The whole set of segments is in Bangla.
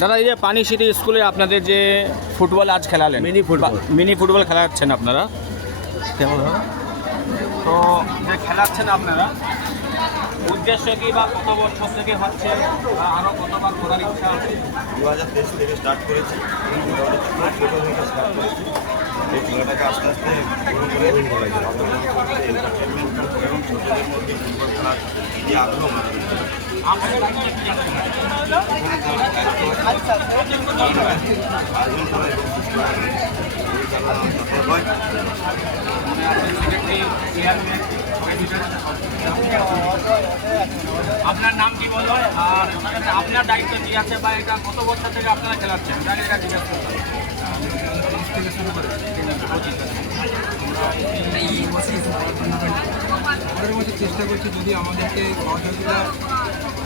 দাদা এই যে পানি সিটি স্কুলে আপনাদের যে ফুটবল আজ খেলালেন, মিনি ফুটবল খেলাচ্ছেন আপনারা, কেমন হয় তো যে খেলাচ্ছেন আপনারা, উদ্দেশ্য কি বা কত বছর থেকে হচ্ছে বা আরও কতবার করার ইচ্ছা আছে? 2023 থেকে স্টার্ট করেছি, ছোটো থেকে স্টার্ট করেছি। এই খেলাটাকে আস্তে আস্তে বড় করে এন্টারটেনমেন্ট এবং ছোটদের মধ্যে ফুটবল খেলার যে আগ্রহ আয়োজন করা এবং পরিচালনা হয়। আপনার নাম কি বলুন আর আপনার দায়িত্ব কি আছে বা এটা কত বছর থেকে আপনারা খেলাচ্ছেন? এটা জিজ্ঞাসা করতে আমাদের মধ্যে চেষ্টা করছি যদি আমাদেরকে সহযোগিতা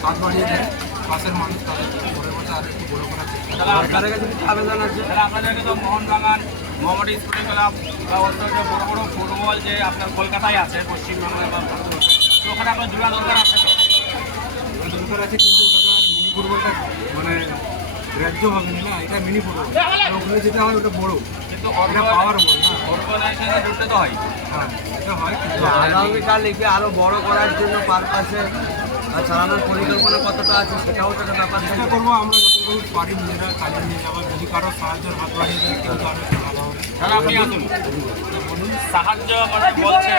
হাত বাড়িয়ে দেয় পাশের মানুষ তাদের পরের বছর আর একটু বড় করার চেষ্টা সরকারের কাছে কিছু আবেদন আছে? আপনাদেরকে তো মোহনবাগান, মোহামেডান স্পোর্টিং ক্লাব বা অন্য যে বড় বড় ফুটবল যে আপনার কলকাতায় আছে, পশ্চিমবাংলা বা তো ওখানে আপনার জোড়া দরকার আছে তো? দরকার আছে, কিন্তু ওটা তো আর মিনি ফুটবলটা মানে গ্রাহ্য হবে না, এটা মিনি ফুটবল। ওখানে যেটা হয় ওটা বড়, কিন্তু এটা পাওয়ার বল না, অর্গানাইজেশনে ঢুকতে তো হয়। হ্যাঁ এটা হয়, কিন্তু আগামীকাল একে আরো বড় করার জন্য পারপাসে চালানোর পরিকল্পনা কতটা আছে সেটাও একটা ব্যাপার চেষ্টা থাকে। করবো আমরা যতটুকু পারি নিজেরা চালিয়ে নিয়ে যাওয়ার। যদি কারো সাহায্যের হাত বাড়িয়ে দেয় কিন্তু আরো একটু ভালো হবে। তাহলে আপনি আসুন, সাহায্য মানে বলছে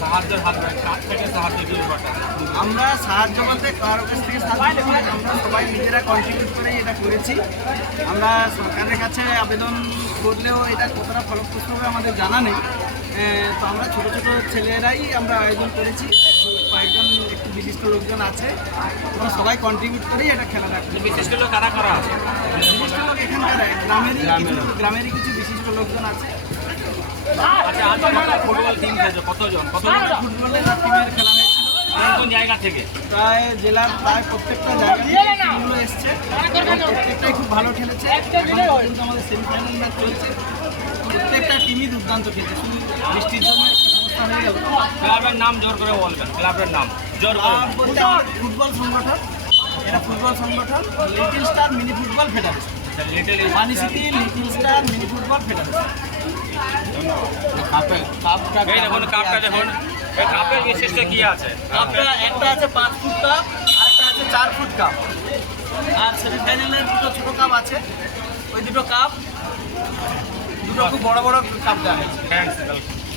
সাহায্যের হাত কাছ থেকে সাহায্য দিয়ে পাঠান। আমরা সাহায্য বলতে কারোর কাছ থেকে সাহায্য করি না, আমরা সবাই নিজেরা কন্ট্রিবিউট করেই এটা করেছি। আমরা সরকারের কাছে আবেদন করলেও এটা কতটা ফলপ্রসূ হবে আমাদের জানা নেই। তো আমরা ছোটো ছোটো ছেলেরাই আমরা আয়োজন করেছি, কয়েকজন একটু বিশিষ্ট লোকজন আছে, আমরা সবাই কন্ট্রিবিউট করেই এটা খেলাটা করি। বিশেষ করে কারা কারা আছে? বিশিষ্ট লোক এখানকার গ্রামেরই কিছু বিশিষ্ট লোকজন আছে। আচ্ছা, আজ ফুটবল টিম খেলছে কতজন? ফুটবলের টিমের খেলা হয়েছিল কোন জায়গা থেকে? প্রায় জেলার প্রায় প্রত্যেকটা জায়গা থেকে টিমগুলো এসছে এবং প্রত্যেকটাই খুব ভালো খেলেছে। এখন পর্যন্ত আমাদের সেমিফাইনাল ম্যাচ চলছে, প্রত্যেকটা টিমই দুর্দান্ত খেলেছে। শুধু বৃষ্টির জন্য একটু সমস্যা হয়ে গেল। ক্লাবের নাম জোর করে বলবেন, ক্লাবের নাম জোর করে। ক্লাব বলতে আমাদের ফুটবল সংগঠন, এটা ফুটবল সংগঠন little star mini football federation, little পানি city little star mini football federation. এই দেখুন কাপটা দেখুন, এই কাপের বিশিষ্ট কি আছে? কাপটা একটা আছে 5 ফুট কাপ আর একটা আছে 4 ফুট কাপ, আর সেমিফাইনালের দুটো ছোট কাপ আছে। ওই দুটো কাপ দুটো খুব বড় বড় কাপ দেওয়া হয়েছে। থ্যাংকস,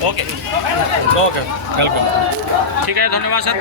ওকে ওকে, ওয়েলকাম। ঠিক আছে, ধন্যবাদ স্যার।